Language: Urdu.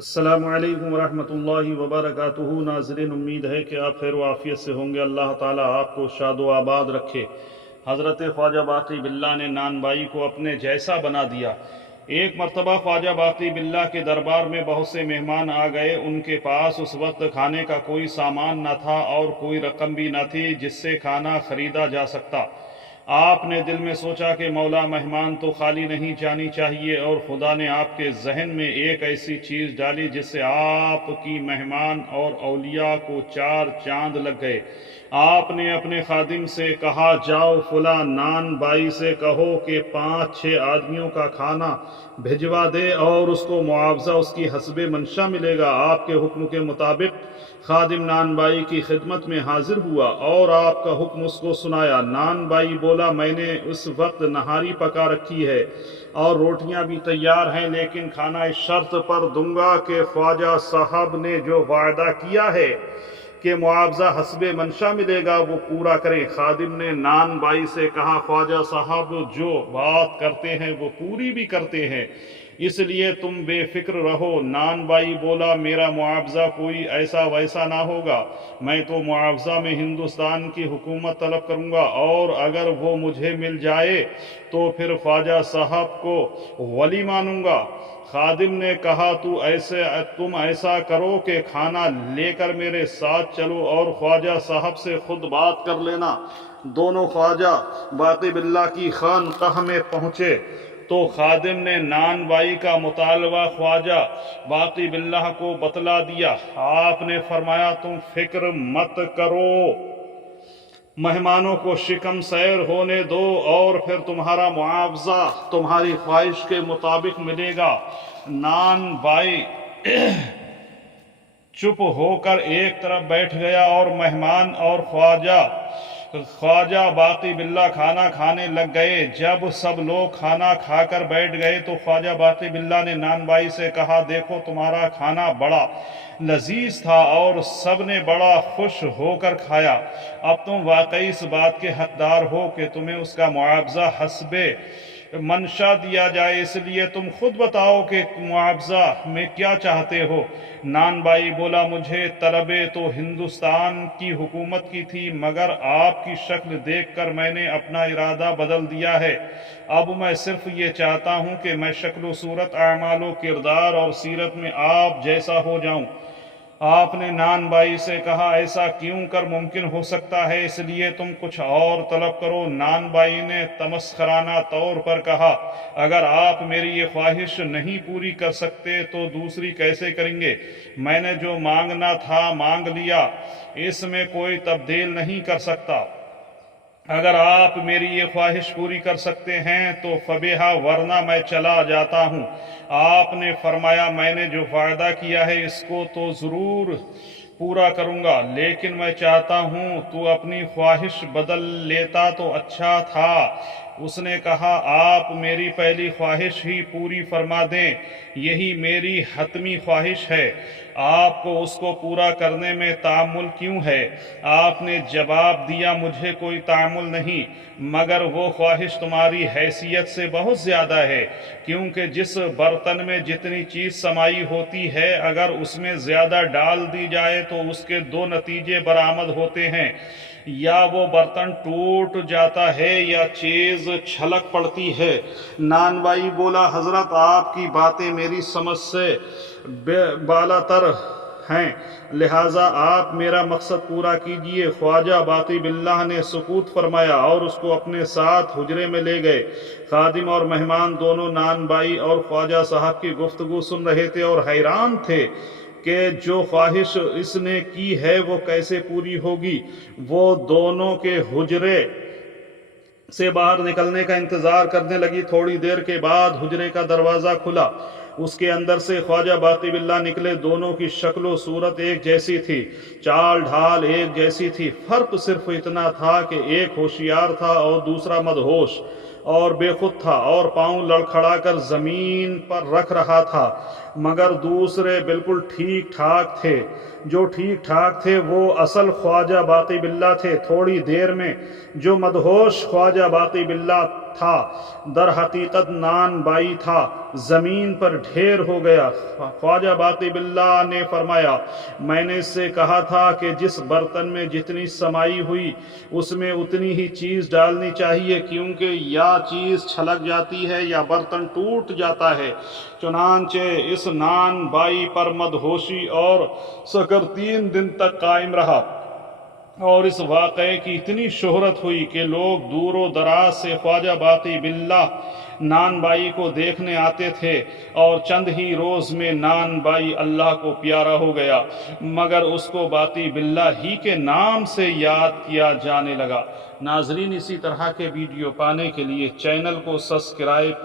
السلام علیکم ورحمۃ اللہ وبرکاتہ۔ ناظرین، امید ہے کہ آپ خیر و عافیت سے ہوں گے۔ اللہ تعالیٰ آپ کو شاد و آباد رکھے۔ حضرت خواجہ باقی باللہ نے نان بائی کو اپنے جیسا بنا دیا۔ ایک مرتبہ خواجہ باقی باللہ کے دربار میں بہت سے مہمان آ گئے۔ ان کے پاس اس وقت کھانے کا کوئی سامان نہ تھا اور کوئی رقم بھی نہ تھی جس سے کھانا خریدا جا سکتا۔ آپ نے دل میں سوچا کہ مولا، مہمان تو خالی نہیں جانی چاہیے، اور خدا نے آپ کے ذہن میں ایک ایسی چیز ڈالی جس سے آپ کی مہمان اور اولیاء کو چار چاند لگ گئے۔ آپ نے اپنے خادم سے کہا، جاؤ فلاں نان بائی سے کہو کہ 5-6 آدمیوں کا کھانا بھجوا دے اور اس کو معاوضہ اس کی حسب منشا ملے گا۔ آپ کے حکم کے مطابق خادم نان بائی کی خدمت میں حاضر ہوا اور آپ کا حکم اس کو سنایا۔ نان بائی بولا، میں نے اس وقت نہاری پکا رکھی ہے اور روٹیاں بھی تیار ہیں، لیکن کھانا اس شرط پر دوں گا کہ خواجہ صاحب نے جو وعدہ کیا ہے کہ معاوضہ حسب منشا ملے گا وہ پورا کریں۔ خادم نے نان بائی سے کہا، خواجہ صاحب جو بات کرتے ہیں وہ پوری بھی کرتے ہیں، اس لیے تم بے فکر رہو۔ نان بائی بولا، میرا معاوضہ کوئی ایسا ویسا نہ ہوگا، میں تو معاوضہ میں ہندوستان کی حکومت طلب کروں گا، اور اگر وہ مجھے مل جائے تو پھر خواجہ صاحب کو ولی مانوں گا۔ خادم نے کہا، تم ایسا کرو کہ کھانا لے کر میرے ساتھ چلو اور خواجہ صاحب سے خود بات کر لینا۔ دونوں خواجہ باقی باللہ کی خانقاہ میں پہنچے تو خادم نے نان بائی کا مطالبہ خواجہ باقی باللہ کو بتلا دیا۔ آپ نے فرمایا، تم فکر مت کرو، مہمانوں کو شکم سیر ہونے دو اور پھر تمہارا معاوضہ تمہاری خواہش کے مطابق ملے گا۔ نان بائی چپ ہو کر ایک طرف بیٹھ گیا اور مہمان اور خواجہ باقی باللہ کھانا کھانے لگ گئے۔ جب سب لوگ کھانا کھا کر بیٹھ گئے تو خواجہ باقی باللہ نے نان بائی سے کہا، دیکھو تمہارا کھانا بڑا لذیذ تھا اور سب نے بڑا خوش ہو کر کھایا۔ اب تم واقعی اس بات کے حقدار ہو کہ تمہیں اس کا معاوضہ حسب منشا دیا جائے، اس لیے تم خود بتاؤ کہ معاوضہ میں کیا چاہتے ہو۔ نان بائی بولا، مجھے طلب تو ہندوستان کی حکومت کی تھی، مگر آپ کی شکل دیکھ کر میں نے اپنا ارادہ بدل دیا ہے۔ اب میں صرف یہ چاہتا ہوں کہ میں شکل و صورت، اعمال و کردار اور سیرت میں آپ جیسا ہو جاؤں۔ آپ نے نان بائی سے کہا، ایسا کیوں کر ممکن ہو سکتا ہے، اس لیے تم کچھ اور طلب کرو۔ نان بائی نے تمسخرانہ طور پر کہا، اگر آپ میری یہ خواہش نہیں پوری کر سکتے تو دوسری کیسے کریں گے؟ میں نے جو مانگنا تھا مانگ لیا، اس میں کوئی تبدیل نہیں کر سکتا۔ اگر آپ میری یہ خواہش پوری کر سکتے ہیں تو فبیہا، ورنہ میں چلا جاتا ہوں۔ آپ نے فرمایا، میں نے جو وعدہ کیا ہے اس کو تو ضرور پورا کروں گا، لیکن میں چاہتا ہوں تو اپنی خواہش بدل لیتا تو اچھا تھا۔ اس نے کہا، آپ میری پہلی خواہش ہی پوری فرما دیں، یہی میری حتمی خواہش ہے، آپ کو اس کو پورا کرنے میں تعمل کیوں ہے؟ آپ نے جواب دیا، مجھے کوئی تعمل نہیں، مگر وہ خواہش تمہاری حیثیت سے بہت زیادہ ہے، کیونکہ جس برتن میں جتنی چیز سمائی ہوتی ہے اگر اس میں زیادہ ڈال دی جائے تو اس کے دو نتیجے برآمد ہوتے ہیں، یا وہ برتن ٹوٹ جاتا ہے یا چیز چھلک پڑتی ہے۔ نان بائی بولا، حضرت آپ کی باتیں میری سمجھ سے بالاتر ہیں، لہٰذا آپ میرا مقصد پورا کیجئے۔ خواجہ باقی باللہ نے سکوت فرمایا اور اس کو اپنے ساتھ حجرے میں لے گئے۔ خادم اور مہمان دونوں نان بائی اور خواجہ صاحب کی گفتگو سن رہے تھے اور حیران تھے کہ جو خواہش اس نے کی ہے وہ کیسے پوری ہوگی۔ وہ دونوں کے حجرے سے باہر نکلنے کا انتظار کرنے لگی۔ تھوڑی دیر کے بعد حجرے کا دروازہ کھلا، اس کے اندر سے خواجہ باقی باللہ نکلے۔ دونوں کی شکل و صورت ایک جیسی تھی، چال ڈھال ایک جیسی تھی، فرق صرف اتنا تھا کہ ایک ہوشیار تھا اور دوسرا مدہوش اور بے خود تھا اور پاؤں لڑکھڑا کر زمین پر رکھ رہا تھا، مگر دوسرے بالکل ٹھیک ٹھاک تھے۔ جو ٹھیک ٹھاک تھے وہ اصل خواجہ باقی باللہ تھے۔ تھوڑی دیر میں جو مدہوش خواجہ باقی باللہ تھا، در حقیقت نان بائی تھا، زمین پر ڈھیر ہو گیا۔ خواجہ باقی باللہ نے فرمایا میں نے اس سے کہا تھا کہ جس برتن میں جتنی سمائی ہوئی اس میں اتنی ہی چیز ڈالنی چاہیے، کیونکہ یا چیز چھلک جاتی ہے یا برتن ٹوٹ جاتا ہے۔ چنانچہ اس نان بائی پر مدہوشی اور سکر 3 دن تک قائم رہا، اور اس واقعے کی اتنی شہرت ہوئی کہ لوگ دور و دراز سے خواجہ باقی باللہ نان بائی کو دیکھنے آتے تھے، اور چند ہی روز میں نان بائی اللہ کو پیارا ہو گیا، مگر اس کو باقی باللہ ہی کے نام سے یاد کیا جانے لگا۔ ناظرین، اسی طرح کے ویڈیو پانے کے لیے چینل کو سبسکرائب کریں۔